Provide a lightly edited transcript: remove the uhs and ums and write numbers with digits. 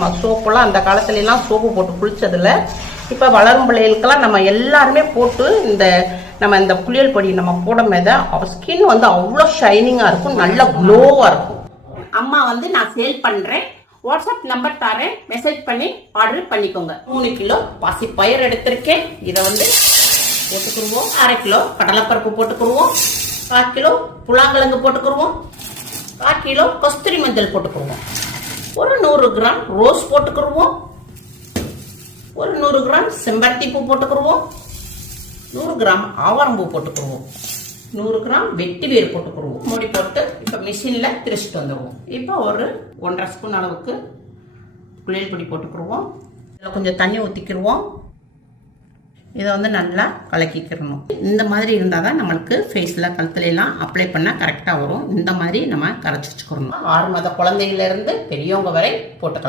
நம்ம சோப்புலாம் அந்த காலத்துலலாம் சோப்பு போட்டு குளிச்சதில்ல. இப்போ வளரும் பிள்ளைகளுக்கெல்லாம் நம்ம எல்லாருமே போட்டு நம்ம இந்த குளியல் பொடி நம்ம போடும்போது அவள் ஸ்கின் வந்து அவ்வளோ ஷைனிங்காக இருக்கும், நல்ல க்ளோவாக இருக்கும். அம்மா வந்து நான் சேல் பண்ணுறேன், வாட்ஸ்அப் நம்பர் தரேன், மெசேஜ் பண்ணி ஆர்டர் பண்ணிக்கோங்க. 3 கிலோ பாசிப்பயிர் எடுத்திருக்கேன், இதை வந்து போட்டுக்குருவோம். 1/2 கிலோ கடலைப்பருப்பு போட்டுக்குருவோம். 1/4 கிலோ புலாங்கிழங்கு போட்டுக்குருவோம். 1/4 கிலோ கஸ்தூரி மஞ்சள் போட்டுக்குருவோம். ஒரு 100 கிராம் ரோஸ் போட்டுக்குருவோம். ஒரு 100 கிராம் செம்பருத்தி பூ போட்டுக்குருவோம். 100 கிராம் ஆவாரம்பூ போட்டுக்குருவோம். 100 கிராம் வெட்டி வேர் போட்டுக்குருவோம். மூடி போட்டு இப்போ மிஷினில் திரிச்சிட்டு வந்துடுவோம். இப்போ ஒரு 1.5 ஸ்பூன் அளவுக்கு குளியல் பொடி போட்டுக்குருவோம். இதில் கொஞ்சம் தண்ணி ஊற்றிக்கிடுவோம். இதை வந்து நல்லா கலக்கிக்கிறணும். இந்த மாதிரி இருந்தால் தான் நம்மளுக்கு ஃபேஸில் கழுத்துலாம் அப்ளை பண்ணால் கரெக்டாக வரும். இந்த மாதிரி நம்ம கரைச்சி வச்சுக்கிறணும். 6 மாத குழந்தைங்கள்லேருந்து பெரியவங்க வரை போட்டுக்கலாம்.